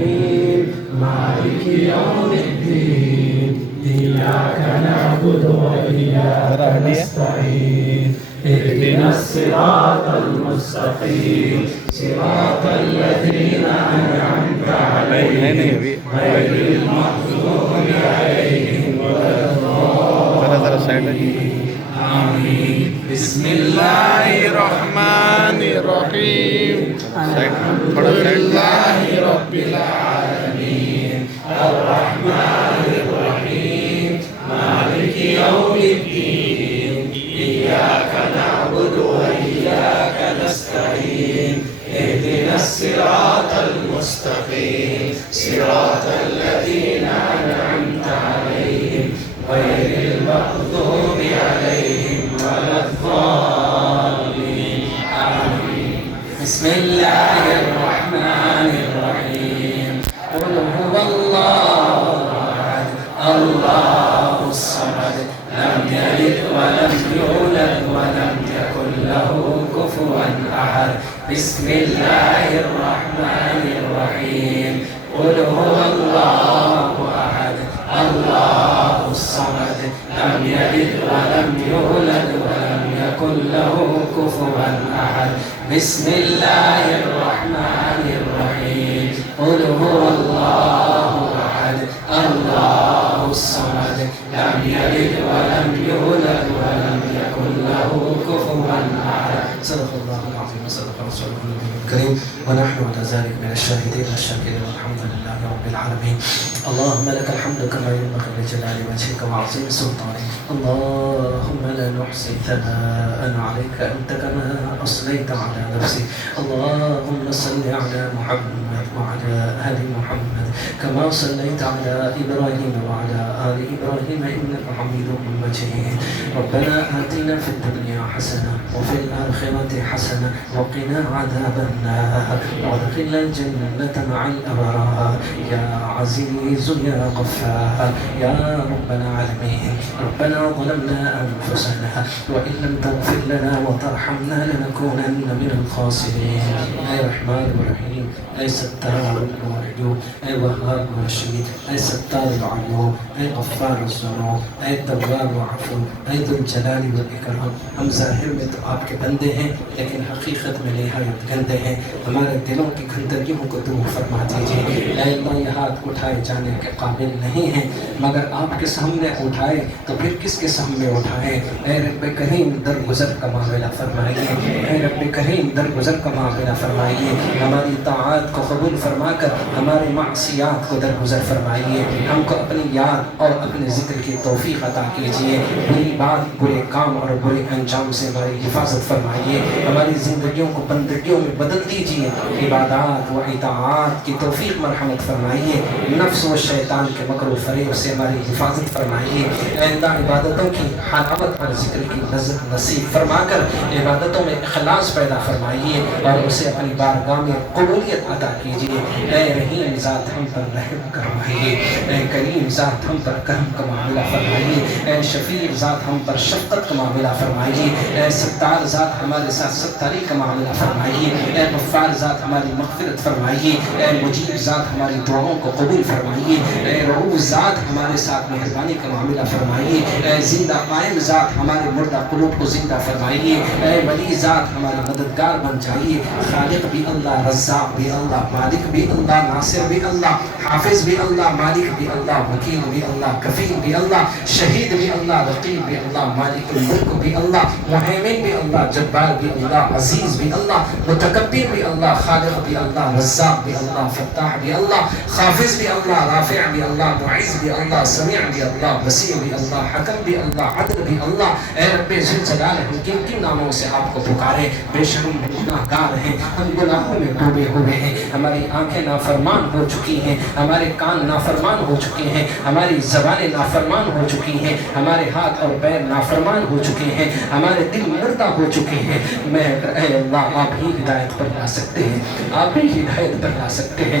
الرحيم مالك يوم الدين إياك نعبد وإياك نستعين اهدنا الصراط المستقيم صراط الذين أنعمت عليهم غير المغضوب عليهم ولا الضالين آمين بسم الله الرحمن الرحيم الحمد لله رب العالمين الرحمن الرحيم مالك يوم الدين إياك نعبد وإياك نستعين اهدنا الصراط المستقيم صراط الذين أنعمت عليهم غير المغضوب عليهم ولا الضالين آمين بسم الله الرحمن الرحيم قل هو الله أحد الله الصمد لم يلد ولم يولد ولم يكن له كفوا أحد بسم الله الرحمن الرحيم قل هو الله أحد الله الصمد لم يلد ولم يولد ولم يكن له كفوا أحد بسم الله الرحمن الرحيم قل هو الله أحد الله الصمد لم يلد ولم يولد ولم يكن له كفوا أحد صدق الله العظيم وصدق رسوله النبي الكريم ونحن على ذلك من الشاهدين والشاكرين والحمد لله رب العالمين اللهم لك الحمد كما ينبغي لجلال وجهك وعظيم سلطانك اللهم لا نحصي ثناء عليك أنت كما أصليت على نفسي اللهم صل على محمد وعلى آل محمد كما صليت على إبراهيم وعلى آل إبراهيم إنك حميد مجيد ربنا آتنا في الدنيا حسنة وفي الآخرة حسنة وقنا عذاب النار وادخلنا الجنة مع الأبرار يا عزيز يا غفار يا رب العالمين ربنا ظلمنا أنفسنا وإن لم تغفر لنا وترحمنا لنكونن من الخاسرين أي رحمن الرحيم أي ستار العيوب أي وهاب الرشيد أي ستار العيوب أي غفار الذنوب أي تواب وعفو أي ذو الجلال والإكرام ہم ظاہر میں تو آپ کے بندے ہیں لیکن حقیقت میں نہایت گندے ہیں ہمارے دلوں کی گندگیوں کو دور فرما دیجیے اے اللہ یہ ہاتھ اٹھائے جانے کے قابل نہیں ہیں مگر آپ کے سامنے اٹھائے تو پھر کس کے سامنے اٹھائے اے رب کریم درگزر کا معاملہ فرمائیے اے رب کریم درگزر کا معاملہ فرمائیے ہماری طاعات کو قبول فرما کر ہمارے معصیات کو درگزر فرمائیے ہم کو اپنی یاد اور اپنے ذکر کی توفیق عطا کیجیے بری بات برے کام اور برے انجام سے ہماری حفاظت فرمائیے ہماری زندگیوں کو بندگیوں میں بدل دیجیے عبادات و اطاعات کی توفیق مرحمت فرمائیے نفس و شیطان کے مکر و فریب سے ہماری حفاظت فرمائیے اے اللہ عبادتوں کی حلاوت اور ذکر کی لذت نصیب فرما کر عبادتوں میں اخلاص پیدا فرمائیے اور اسے اپنی بارگاہ میں قبولیت عطا کیجیے اے رحیم ذات ہم پر رحم کرمائیے اے کریم ذات ہم پر کرم کا معاملہ فرمائیے اے شفیع ذات ہم پر شفقت کا معاملہ فرمائیے اے ستار ذات ہمارے ساتھ ستاری کا معاملہ فرمائیے اے غفار ذات ہماری مغفرت فرمائیے اے مجیب ذات ہماری دعاؤں کو قبول فرمائیے اے رؤوف ذات ہمارے ساتھ مہربانی کا معاملہ فرمائیے اے زندہ قائم ذات ہمارے مردہ قلوب کو زندہ فرمائیے اے ولی ذات ہمارے مددگار بن جائیے خالق بھی اللہ رزاق بھی اللہ مالک بھی اللہ ناصر بھی اللہ حافظ بھی اللہ مالک بھی اللہ وکیل بھی اللہ کفیل بھی اللہ شہید بھی اللہ رقیب بھی اللہ مالک الملک بھی اللہ محیمن بھی اللہ جبار بھی اللہ عزیز بھی اللہ متکبر بھی اللہ خالق بھی اللہ رزاق بھی اللہ فتاح بھی اللہ خافظ بھی اللہ رافع بھی اللہ معز بھی اللہ سمیع بھی اللہ بصیر بھی اللہ حکم بھی اللہ عدل بھی اللہ اے رب ذوالجلال ہم کن کن ناموں سے آپ کو پکارے بے شک ہم گناہگار ہیں ہم گناہوں میں ڈوبے ہوئے ہیں ہماری آنکھیں نافرمان ہو چکی ہیں ہمارے کان نافرمان ہو چکے ہیں ہماری زبانیں نافرمان ہو چکی ہیں ہمارے ہاتھ اور پیر نافرمان ہو چکے ہیں ہمارے دل مردہ ہو چکے ہیں اے اللہ آپ ہی ہدایت پر لا سکتے ہیں آپ ہی ہدایت پر لا سکتے ہیں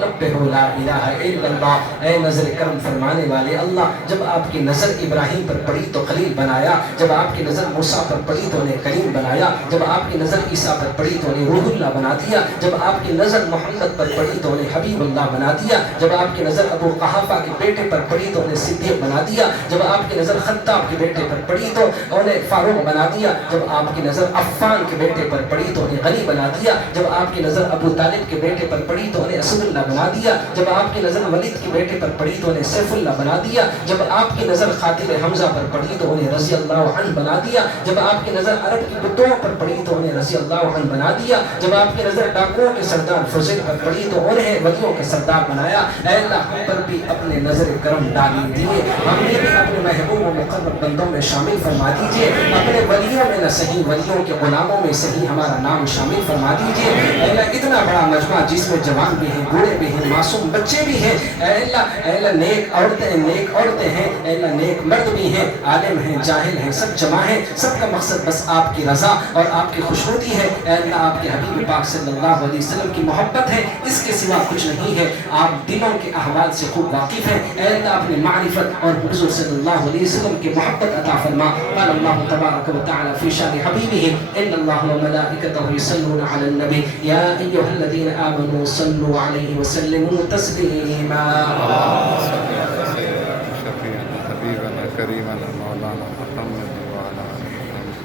لبہو لا الہ الا اللہ۔ اے نظر کرم فرمانے والے اللہ، جب آپ کی نظر ابراہیم پر پڑی تو خلیل بنایا، جب آپ کی نظر موسیٰ پر پڑی تو انہیں کریم بنایا، جب آپ کی نظر عیسیٰ پر پڑی تو انہیں روح اللہ بنا دیا، جب آپ کی نظر محمد پر پڑی تو انہیں حبیب اللہ بنا دیا، جب آپ کی نظر ابو قحافہ کے بیٹے پر پڑی تو انہیں صدیق بنا دیا، جب آپ کی نظر خطاب کے بیٹے پر پڑی تو انہیں فاروق بنا دیا، جب آپ کی نظر عفان کے بیٹے پر پڑی تو انہیں غنی بنا دیا، جب آپ کی نظر ابو طالب کے بیٹے پر پڑی تو انہیں اسد اللہ بنا دیا، جب آپ کی نظر ولید کے بیٹے پر پڑی تو انہیں سیف اللہ بنا دیا، جب آپ کی نظر خاطر حمزہ پر پڑی تو انہیں رضی اللہ عنہ بنا دیا، جب آپ کی نظر عرب کی بتوں پر پڑی تو انہیں رضی اللہ عنہ بنا دیا، جب آپ کی نظر ڈاکوؤں کے سردار فضیل پر پڑی تو انہیں ولیوں کے سردار بنایا۔ اے اللہ ہم پر بھی اپنے نظر کرم ڈالی دیے، ہمیں بھی اپنے محبوب و مقرب بندوں میں شامل فرما دیجئے، اپنے ولیوں میں نہ صحیح ولیوں کے غلاموں میں صحیح ہمارا نام شامل فرما دیجئے۔ اے اللہ اتنا بڑا مجمع جس میں جوان بھی ہیں، بوڑھے بھی ہیں، معصوم بچے بھی ہیں، اے اللہ نیک عورتیں ہیں، اے اللہ نیک مرد بھی ہیں، عالم ہیں، جاہل ہیں، سب جمع ہیں، سب کا مقصد بس آپ کی رضا اور آپ کی خوشنودی ہے۔ اے اللہ آپ کے حبیب پاک صلی اللہ علیہ وسلم کی محبت ہے، اس کے سوا کچھ نہیں ہے۔ آپ دلوں کے احوال سے خوب واقف ہیں، اے اللہ اپنی معرفت اور حضور صلی اللہ علیہ وسلم کی محبت عطا فرما۔ قال اللہ تبارک و تعالی فی شان حبیبہ ان اللہ و ملائکتہ یصلون علی النبی یا ایھا الذین آمنوا صلوا علیہ وسلموا تسلیما۔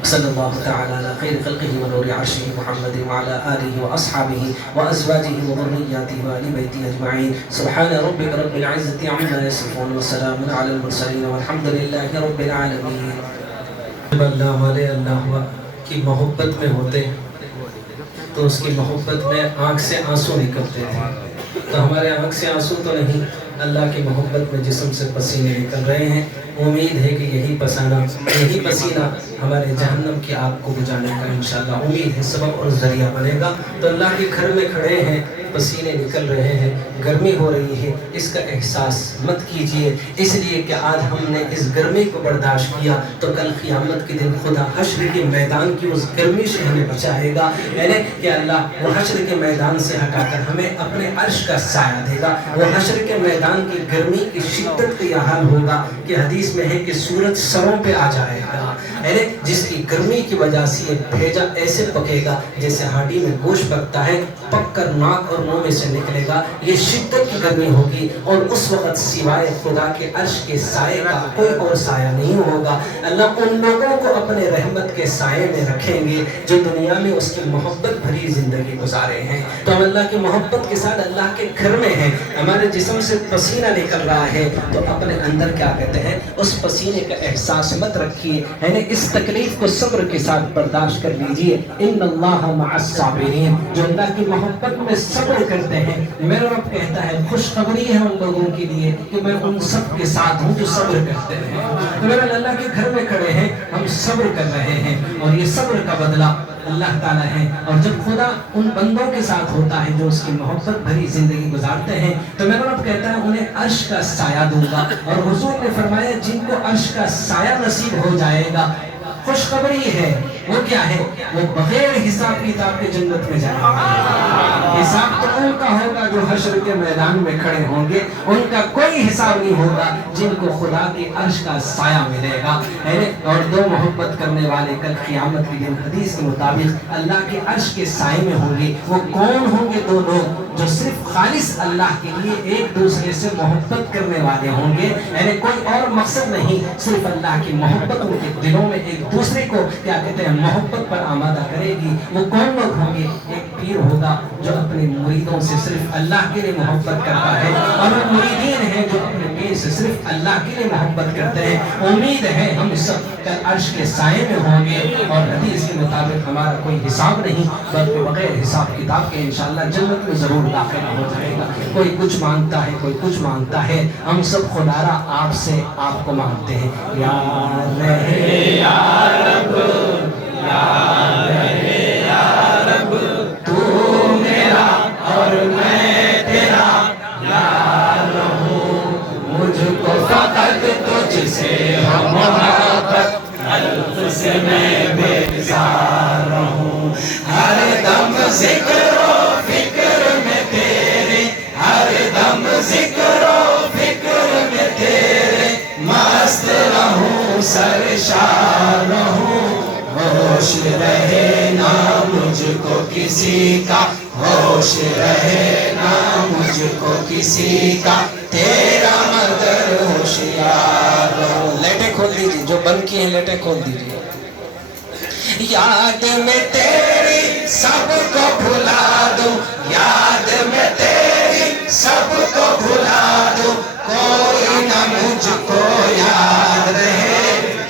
صلی اللہ تعالی علی خیر خلقہ و نور عرشہ محمد وعلی آلہ واصحابہ وازواجہ وذریاتہ وآل بیتہ اجمعین۔ سبحان ربک رب العزۃ عما یصفون وسلام علی المرسلین والحمد للہ رب العالمین۔ جب اللہ والے اللہ کی محبت میں ہوتے تو اس کی محبت میں آنکھ سے آنسو نکلتے تھے، تو ہمارے آنکھ سے آنسو تو نہیں، اللہ کی محبت میں جسم سے پسینے نکل رہے ہیں۔ امید ہے کہ یہی پسینہ ہمارے جہنم کی آگ کو بجھانے کا انشاءاللہ امید ہے سبب اور ذریعہ بنے گا۔ تو اللہ کے گھر میں کھڑے ہیں، پسینے نکل رہے ہیں، گرمی ہو رہی ہے، اس کا احساس مت کیجئے، اس لیے کہ آج ہم نے اس گرمی کو برداشت کیا تو کل قیامت کے دن خدا حشر کے میدان کی اس گرمی سے ہمیں بچائے گا، یعنی کہ اللہ وہ حشر کے میدان سے ہٹا کر ہمیں اپنے عرش کا سایہ دے گا۔ وہ حشر کے میدان کی گرمی کی شدت کا یہ حال ہوگا کہ حدیث میں ہے کہ سورج سروں پہ آ جائے گا، یعنی جس کی گرمی کی وجہ سے یہ بھیجا ایسے پکے گا جیسے ہانڈی میں گوشت پکتا ہے، پک کر ناک اور منہ میں سے نکلے گا۔ یہ شدت کی گرمی ہوگی اور اس وقت سوائے خدا کے عرش کے سائے کا کوئی اور سایہ نہیں ہوگا۔ اللہ ان لوگوں کو اپنے رحمت کے سائے میں رکھیں گے جو دنیا میں اس کی محبت بھری زندگی گزارے ہیں۔ تو ہم اللہ کی محبت کے ساتھ اللہ کے گھر میں ہیں، ہمارے جسم سے پسینہ نکل رہا ہے تو اپنے اندر کیا کہتے ہیں اس پسینے کا احساس مت رکھیے، یعنی اس تکلیف کو صبر کے ساتھ برداشت کر لیجئے۔ ان اللہ مع الصابرین، جو اللہ کی محبت میں صبر کرتے ہیں، میرا رب کہتا ہے خوشخبری ہے ان لوگوں کے لیے کہ میں ان سب کے ساتھ ہوں جو صبر کرتے ہیں۔ تو میرا اللہ کے گھر میں کھڑے ہیں، ہم صبر کر رہے ہیں اور یہ صبر کا بدلہ اللہ تعالیٰ ہے۔ اور جب خدا ان بندوں کے ساتھ ہوتا ہے جو اس کی محبت بھری زندگی گزارتے ہیں تو میرا رب کہتا ہے انہیں عرش کا سایہ دوں گا، اور حضور نے فرمایا جن کو عرش کا سایہ نصیب ہو جائے گا، خوشخبری ہے، وہ کیا ہے؟ وہ بغیر حساب کتاب کے جنت میں جائیں گے۔ حساب تو ان کا ہوگا جو حشر کے میدان میں کھڑے ہوں گے، ان کا کوئی حساب نہیں ہوگا جن کو خدا کی عرش کا سایہ ملے گا۔ اور دو محبت کرنے والے کل قیامت کے دن حدیث کے مطابق اللہ کے عرش کے سائے میں ہوں گے۔ وہ کون ہوں گے؟ دو لوگ جو صرف خالص اللہ کے لیے ایک دوسرے سے محبت کرنے والے ہوں گے، یعنی کوئی اور مقصد نہیں، صرف اللہ کی محبت ان کے دلوں میں ایک دوسرے کو کیا کہتے ہیں محبت پر آمادہ کرے گی۔ وہ کون لوگ ہوں گے؟ ایک پیر ہوگا جو اپنے مریدوں سے صرف اللہ کے لیے محبت کرتا ہے، اور وہ مریدین ہیں جو اپنے پیر سے صرف اللہ کے لیے محبت کرتے ہیں۔ امید ہے ہم سب کل عرش کے سائے میں ہوں گے اور حدیث کے مطابق ہمارا کوئی حساب نہیں بلکہ بغیر حساب کتاب کے انشاءاللہ جنت میں ضرور داخل ہو جائے گا۔ کوئی کچھ مانگتا ہے، کوئی کچھ مانگتا ہے، ہم سب خدا را آپ سے آپ کو مانگتے ہیں۔ یا رہے یا رب، یا رہے یا رب، تو میرا اور میں تیرا یار رہوں، مجھ کو فقط تجھ سے ہو محبت، الف سے میں بیزار رہوں، ہر دم ذکر و فکر میں تیرے، ہر سرشار رہوں، ہوش رہے نا مجھ کو کسی کا، ہوش رہے نا مجھ کو کسی کا، تیرا مگر ہوشیار رہوں۔ لیٹیں کھول دیجیے، جو بند کی ہیں لیٹیں کھول دیجیے۔ یاد میں تیری سب کو بھلا دوں، یاد میں تیری سب کو بھلا دوں، کوئی نہ مجھ کو یاد رہے،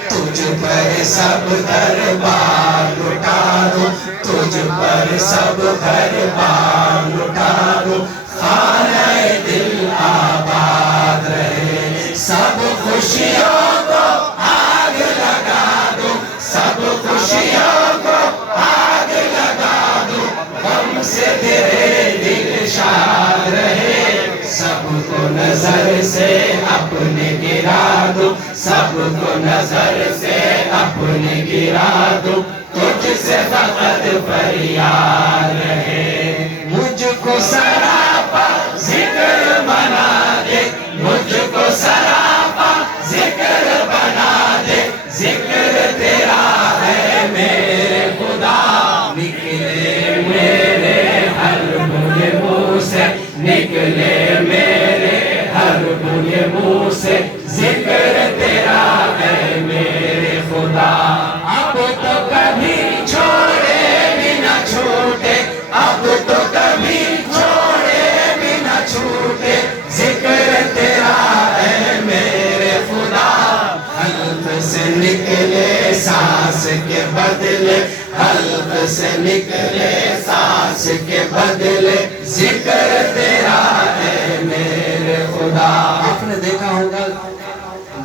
تجھ پر سب دربار لٹا دوں، تجھ پر سب دربار لٹا دوں، خانہ دل آباد رہے، سب خوشیوں کو آگ لگا دوں، سب خوشیوں کو آگ لگا دوں، غم سے تیرے دل شاد رہے، سب کو نظر سے اپنے گرا دوں، سب کو نظر سے اپنے گرا دوں، تجھ سے فقط فریاد رہے، مجھ کو سراپا ذکر بنا دے، مجھ کو سراپا ذکر بنا دے، ذکر تیرا ہے میرے خدا، نکلے میرے ہر بھولے منہ سے، نکلے میرے ہر بھولے منہ سے، ذکر تیرا ہے میرے خدا، اب تو کبھی چھوڑے بھی نہ چھوٹے، اب تو کبھی چھوڑے بھی نہ چھوٹے، ذکر تیرا ہے میرے خدا، حلق سے نکلے سانس کے بدلے، حلق سے نکلے سانس کے بدلے، ذکر تیرا ہے میرے خدا۔ آپ نے دیکھا ہوگا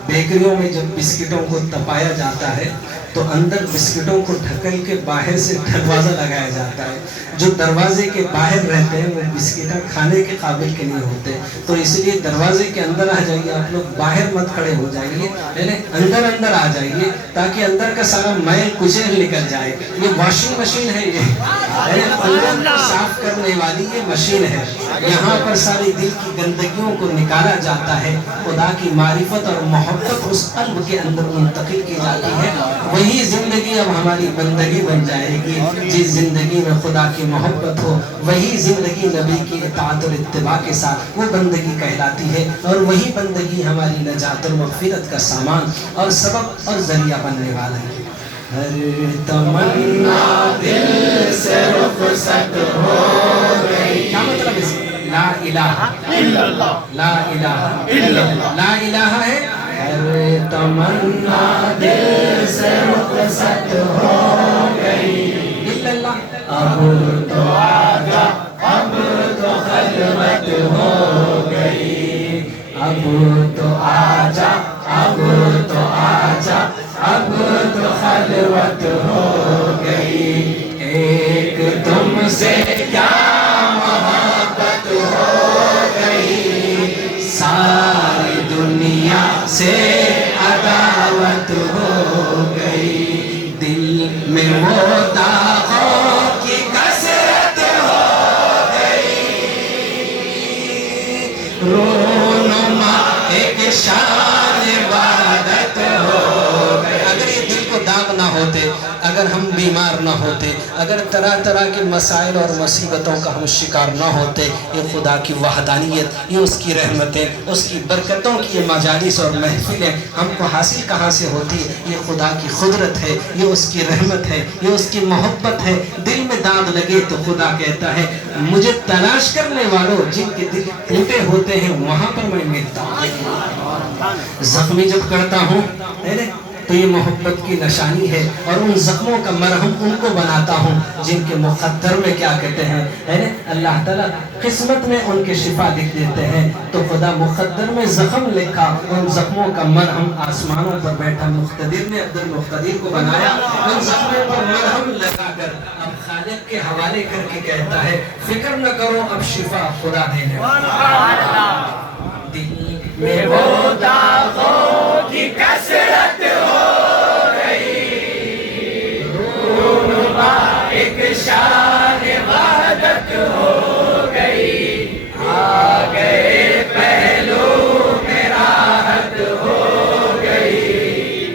بیکریوں میں جب بسکٹوں کو تپایا جاتا ہے تو اندر بسکٹوں کو ڈھکل کے باہر سے دروازہ لگایا جاتا ہے، جو دروازے کے باہر رہتے ہیں وہ بسکٹیں کھانے کے قابل کے نہیں ہوتے، تو اس لیے دروازے کے اندر آ جائیے، آپ لوگ باہر مت کھڑے ہو جائیے، یعنی اندر آ جائیے تاکہ اندر کا سارا میل کچیل نکل جائے۔ یہ واشنگ مشین ہے، یہ اندر کو صاف کرنے والی یہ مشین ہے، یہاں پر ساری دل کی گندگیوں کو نکالا جاتا ہے، خدا کی معرفت اور محبت اس قلب کے اندر منتقل کی جاتی ہے، وہی زندگی اب ہماری بندگی بن جائے گی، جس زندگی میں خدا کی محبت ہو وہی زندگی نبی کی اطاعت اور اتباع کے ساتھ وہ بندگی کہلاتی ہے، اور وہی بندگی ہماری نجات اور مغفرت کا سامان اور سبب اور ذریعہ بننے والا ہے۔ ہر تمنا دل سے رخصت ہو گئی، کیا مطلب اس لا الہ الا اللہ، لا الہ الا اللہ، لا الہ ہے ہر تمنا دل سے رخصت ہو گئی، الا اللہ اب تو آجا، اب تو خلوت ہو گئی، اب تو آجا، اب تو آجا، اب تو خلوت ہو گئی، ایک تم سے کیا محبت ہو گئی، ساری دنیا سے عداوت ہو گئی، دل میں وہ داغوں کی کثرت ہو گئی، رونما ایک شان عبادت ہو گئی۔ اگر یہ دل کو داغ نہ ہوتے، اگر ہم بیمار نہ ہوتے، اگر طرح طرح کے مسائل اور مصیبتوں کا ہم شکار نہ ہوتے، یہ خدا کی وحدانیت، یہ اس کی رحمتیں، اس کی برکتوں کی یہ مجالس اور محفلیں ہم کو حاصل کہاں سے ہوتی ہے؟ یہ خدا کی قدرت ہے، یہ اس کی رحمت ہے، یہ اس کی محبت ہے۔ دل میں داغ لگے تو خدا کہتا ہے مجھے تلاش کرنے والوں، جن کے دل ٹوٹے ہوتے ہیں وہاں پر میں ملتا ہوں۔ زخمی جب کرتا ہوں تو یہ محبت کی نشانی ہے، اور ان زخموں کا مرہم ان کو بناتا ہوں جن کے مقدر میں کیا کہتے ہیں، اللہ تعالیٰ قسمت میں ان کے شفا لکھ دیتے ہیں، تو خدا مقدر میں زخم لکھا، ان زخموں کا مرہم آسمانوں پر بیٹھا مقتدر نے عبد المقتدر کو بنایا، ان زخموں پر مرہم لگا کر اب خالق کے حوالے کر کے کہتا ہے فکر نہ کرو اب شفا خدا دینے والا۔ دل میں وہ داغوں کی کثرت ہو گئی، رونما ایک شان وحدت ہو گئی، آ گئے پہلو میں راحت ہو گئی،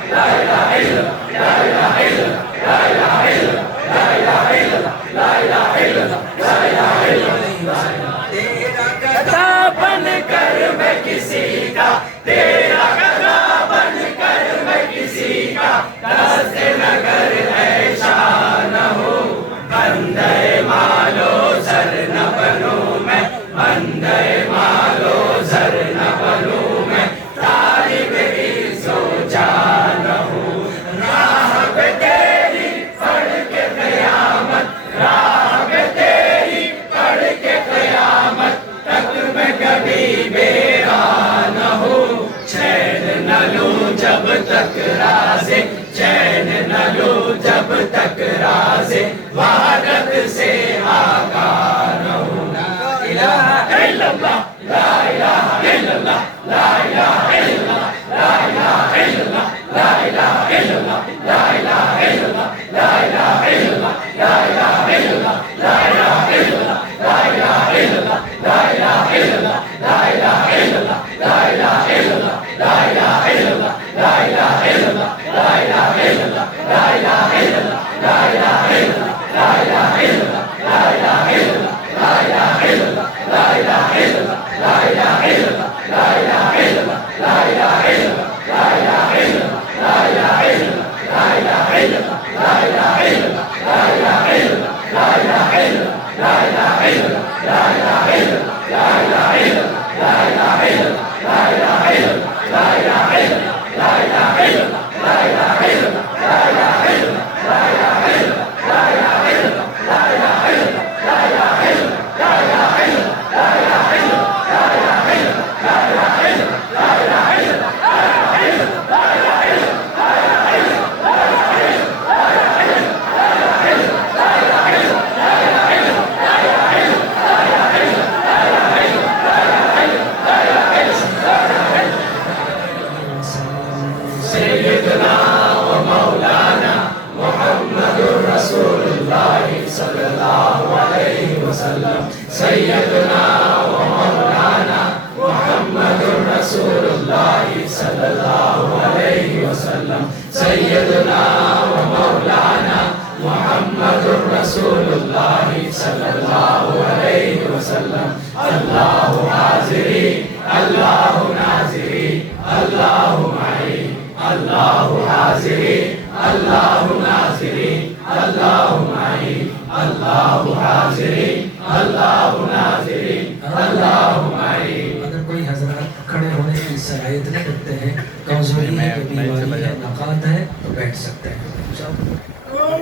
اگر کوئی حضرات کھڑے ہونے کی صلاحیت نہیں رکھتے ہیں، کمزوری ہے، بیماری ہے، نقاہت ہے، تو بیٹھ سکتے ہیں.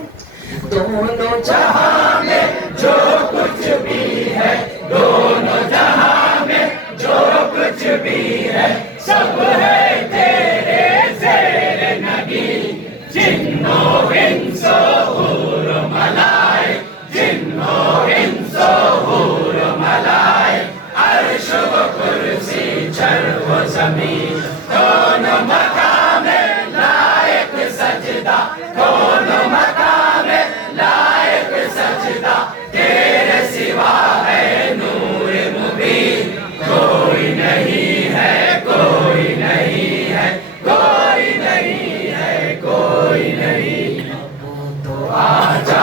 دونوں جہاں میں جو کچھ بھی ہے، دونوں جہاں میں جو کچھ بھی ہے، سب ہے تیرے زیر نگی. جن و انس و حور و ملائک، جن و انس و حور و ملائک، عرش و کرسی چرخ و زمین، دونوں مقام لائق سجدہ، دونوں مقام لائق سجدہ، تیرے سوا ہے نور مبین. کوئی نہیں ہے، کوئی نہیں ہے، کوئی نہیں ہے، کوئی نہیں. اب تو آجا،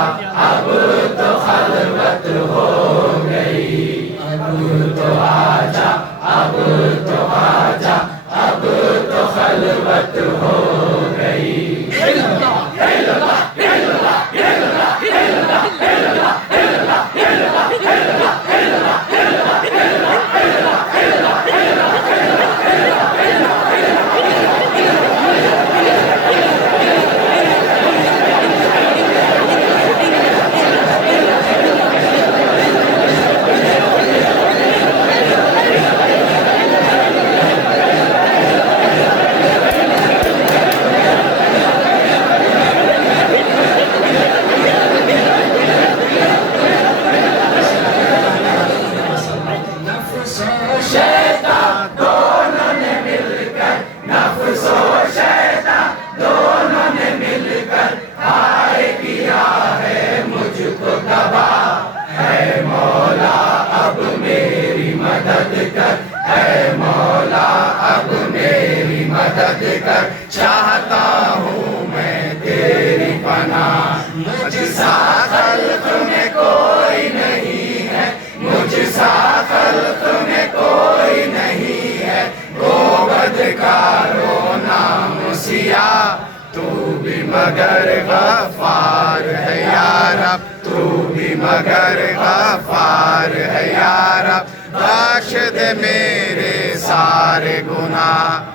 اب تو خلوت ہو گئی. اب تو آجا، اب تو آجا، اب تو خلوت ہو گئی. چاہتا ہوں میں تیری پناہ. مجھ سا خلق میں کوئی نہیں ہے، مجھ سا خلق میں کوئی نہیں ہے. گوبد کا رونا سیاہ، تو بھی مگر غفار ہے یا رب، تو بھی مگر غفار ہے یا رب. بخش دے میرے سارے گناہ.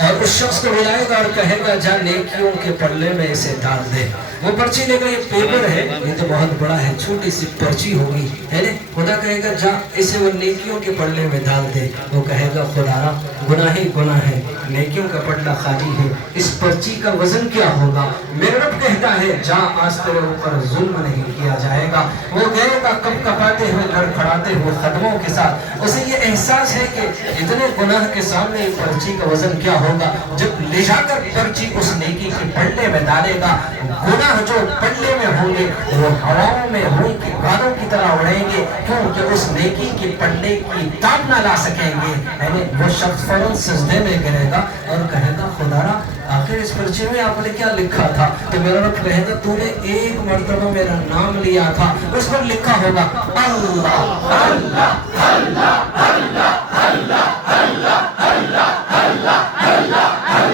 اور اس شخص کو بلائے گا اور کہے گا جا نیکیوں کے پلے میں اسے ڈال دے. وہ پرچی لے گا, یہ پیپر ہے, یہ تو بہت بڑا ہے, چھوٹی سی پرچی ہوگی ہے نا. خدا کہے گا جا اسے وہ نیکیوں کے پلے میں ڈال دے. وہ کہے گا خدا را گناہ ہی گناہ ہے, نیکیوں کا پلڑا خالی ہے, اس پرچی کا وزن کیا ہوگا. میرا رب کہتا ہے جا آج تیرے اوپر ظلم نہیں کیا جائے گا. وہ کہے گا کب کپاتے ہوئے لڑکھڑاتے ہوئے قدموں کے ساتھ, اسے یہ احساس ہے کہ اتنے گناہ کے سامنے یہ پرچی کا وزن کیا ہوگا. جب لے جا کر پرچی اس نیکی کے پلڑے میں ڈالے گا, گناہ جو پلڑے میں ہوں گے وہ ہواؤں میں ہوئی کے بادوں کی طرح اڑیں گے, کیونکہ اس نیکی کے پلڑے کی تاب نہ لا سکیں گے. یعنی وہ شخص فوراً سجدے میں گرے گا اور کہے گا خدا را آخر اس پرچے میں آپ نے کیا لکھا تھا. تو میرا رب کہے گا تو نے ایک مرتبہ میرا نام لیا تھا, اس پر لکھا ہوگا اللہ اللہ اللہ اللہ اللہ اللہ اللہ اللہ اللہ اللہ اللہ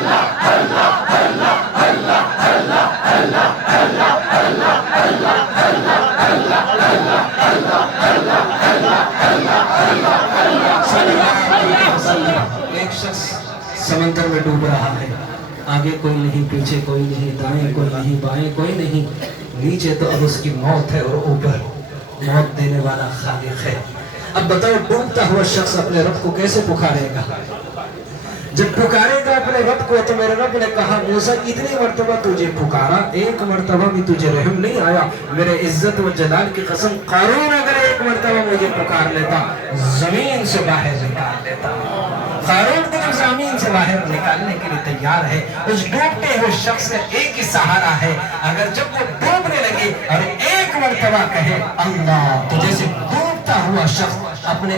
اللہ اللہ ایک شخص سمندر میں ڈوب رہا ہے, آگے کوئی نہیں, پیچھے کوئی نہیں, دائیں کوئی نہیں, بائیں کوئی نہیں, نیچے تو اب اس کی موت ہے اور اوپر موت دینے والا خالق ہے. اب بتاؤ ڈوبتا ہوا شخص اپنے رب کو کیسے پکارے گا. جب پکارے گا اپنے رب کو تو میرے رب نے کہا موسیٰ اتنی مرتبہ تجھے پکارا, ایک مرتبہ بھی تجھے رحم نہیں آیا. میرے عزت و جلال کی قسم قارون اگر ایک مرتبہ مجھے پکار لیتا زمین سے باہر نکال لیتا. قارون کو زمین سے باہر نکالنے کے لیے تیار ہے. اس ڈوبتے ہوئے شخص کا ایک ہی سہارا ہے, اگر جب وہ ڈوبنے لگے اور ایک مرتبہ کہے اللہ, تو جیسے ڈوبتا ہوا شخص اپنے